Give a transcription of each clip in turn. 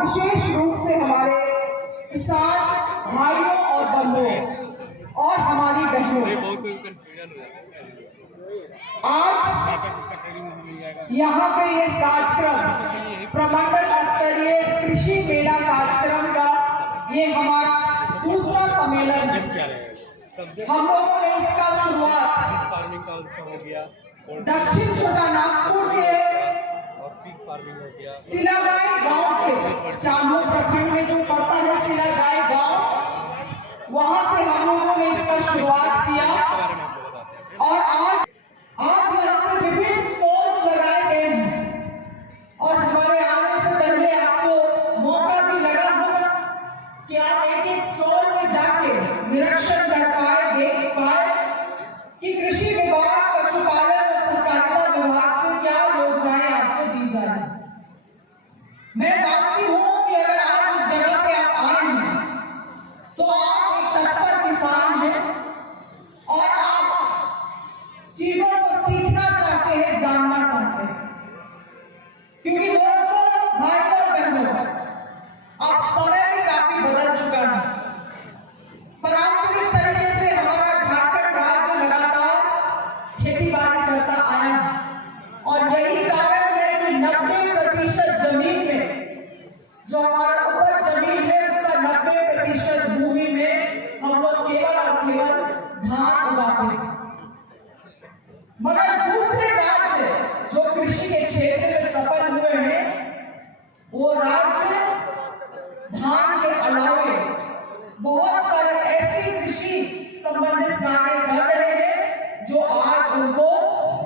विशेष रूप से हमारे किसान भाइयों और बंधुओं और हमारी बहनों, आज यहाँ पे ये कार्यक्रम प्रमंडल स्तरीय कृषि मेला कार्यक्रम का ये हमारा दूसरा सम्मेलन है। हम लोगों ने इसका शुरुआत दक्षिण छोटा नागपुर के सिलागाई गांव से, चामू प्रखंड में जो पड़ता है सिलागाई गांव, वहां से हम लोगों ने इसका शुरुआत किया। और आज यहाँ पे विभिन्न स्टॉल्स लगाए गए हैं और हमारे आने से पहले आपको मौका भी लगा होगा कि आप एक स्टॉल में जाके निरीक्षण कर पाए, देख पाए कि कृषि विभाग, पशुपालन और सहकारिता विभाग से क्या योजनाएं आपको दी जा रही हैं। मैं मानती हूं कि अगर आज इस जगह पे आप आए हैं तो आप एक तत्पर किसान हैं और आप चीजों को सीखना चाहते हैं, जानना चाहते हैं। क्योंकि दोस्तों, भाइयों और बहनों, अब समय भी काफी बदल चुका है। पारंपरिक तरीके से हमारा झारखंड राज्य लगातार खेती बाड़ी करता आया है और यही कारण है कि 90% जमीन में, जो हमारा उपज जमीन है, उसका 90% भूमि में हम लोग केवल और केवल धान उगाते हैं। मगर दूसरे राज्य जो कृषि के क्षेत्र में सफल हुए हैं, वो राज्य धान के अलावे बहुत सारे ऐसे कृषि संबंधित कार्य कर रहे हैं जो आज उनको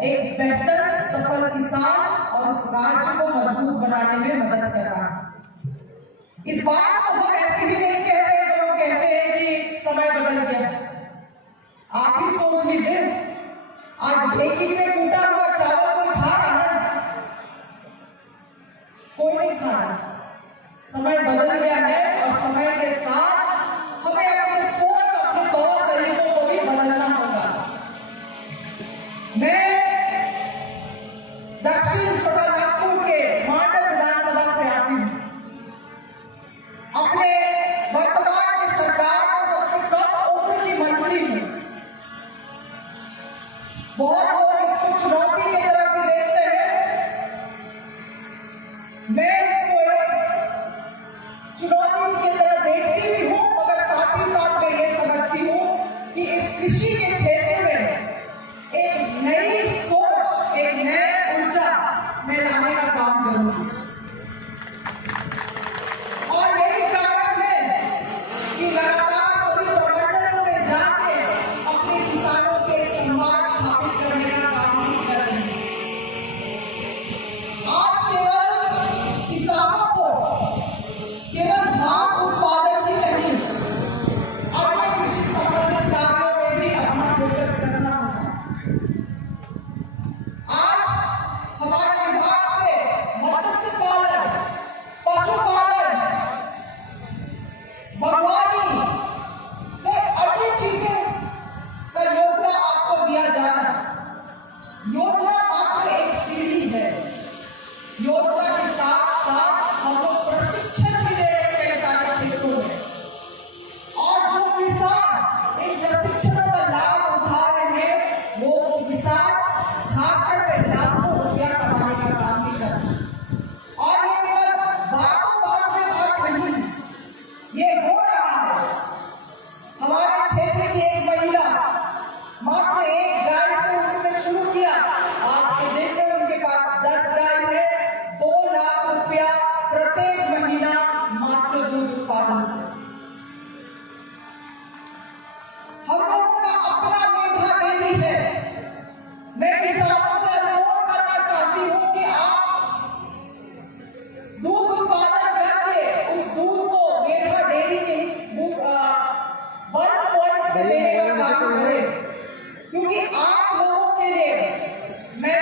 एक बेहतर सफल किसान और उस राज्य को मजबूत बनाने में मदद कर रहा है। इस बात को हम ऐसे ही नहीं कह रहे जब हम कहते हैं कि समय बदल गया। आप ही सोच लीजिए, आज ढेकी में कूटा हुआ चावल कोई खा रहा है? कोई नहीं खा रहा। समय बदल गया है और समय के साथ हमें अपने सोच, अपने तौर तरीकों को भी बदलना होगा। मैं दक्षिण छोटा नागपुर के मांडल विधानसभा से आती हूँ। अपने वर्तमान की सरकार में सबसे कम उम्र की मंत्री हूँ। बहुत लोग इसको चुनौती की तरफ भी देखते हैं, मैं इसको एक चुनौती की तरफ देखती भी हूँ, मगर साथ ही साथ मैं ये समझती हूँ कि इस कृषि के क्षेत्र में एक नई सोच, एक नई ऊर्जा मैं लाने का काम करूंगी। और यही कारण है कि लगातार सभी प्रमंडलों में जाके अपने किसानों से एक संवाद स्थापित करने का काम भी कर रहे हैं। आज केवल किसानों को केवल धान उत्पादन ही नहीं, अन्य कृषि संबंधित कार्यों में भी अपना फोकस करना होगा। आज हमारे विभाग से मत्स्य पालन, पशुपालन, बागवानी, कई अन्य चीजें का योजना आपको दिया जा रहा है। योजना मात्र एक सीढ़ी है। योजना के साथ साथ हम लोग प्रशिक्षण भी दे रहे हैं कई सारे क्षेत्रों में, और जो किसान इन प्रशिक्षणों का लाभ उठा रहे हैं, वो किसान झारखंड में लाखों रुपया कमाने का काम भी कर रहे हैं। और ये केवल बातों बात में बात नहीं है, ये हो रहा है। हमारे क्षेत्र की एक महिला मात्र एक गाय से उसने शुरू किया, आज के दिन में उनके पास 10 गाय है, 2 लाख रुपया प्रत्येक महीना मात्र दूध उत्पादन से। हम लोगों का अपना मेधा डेयरी है। मैं किसानों से अनुरोध करना चाहती हूँ कि आप दूध उत्पादन करके उस दूध को मेधा डेयरी के 1 पॉइंट में देने का काम करें। क्योंकि आप लोगों के लिए मैं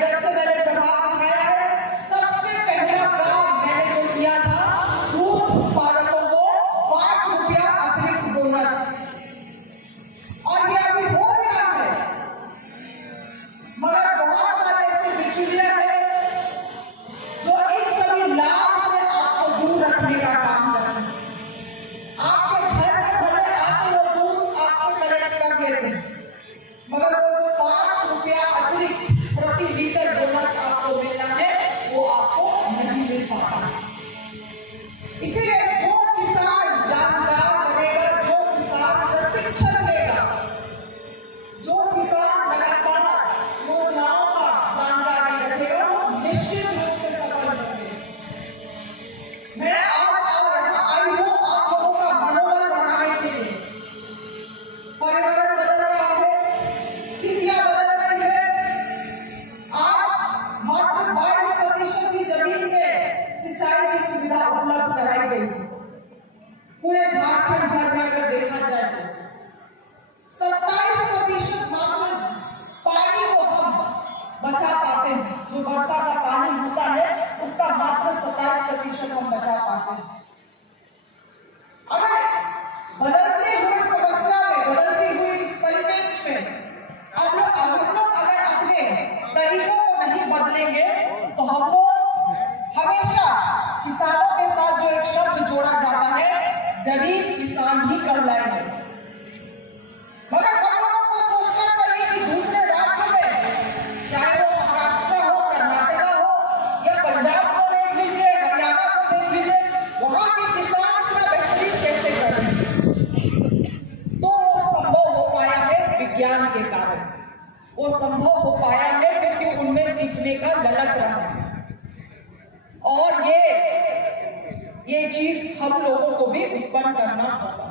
जब से मैंने प्रभाव दिखाया है, सबसे पहला काम मैंने जो किया था, दूध उत्पादकों को 5 रुपया अतिरिक्त बोनस। सुविधा उपलब्ध कराई गई थी। पूरे झारखंड भर में अगर देखा जाए तो 27% मात्र पानी को हम बचा पाते हैं। जो वर्षा का पानी होता है उसका मात्र 27% हम बचा पाते हैं। अगर बदलते हुए समस्या में, बदलती हुई परिवेश में हम लोग अगर अपने तरीकों को नहीं बदलेंगे तो हम लोग हमेशा किसानों के साथ जो एक शब्द जोड़ा जाता है, गरीब किसान ही कर लाएंगे। मगर हम लोगों को सोचना चाहिए कि दूसरे राज्य में, चाहे वो महाराष्ट्र हो, कर्नाटक हो या पंजाब को देख लीजिए, हरियाणा को देख लीजिए, वहां के किसान इतना बेहतरीन कैसे कर रहे हैं। तो वो संभव हो पाया है विज्ञान के कारण, वो संभव हो पाया है क्योंकि उनमें सीखने का ललक रहा है। और ये चीज हम लोगों को भी उत्पन्न करना होगा।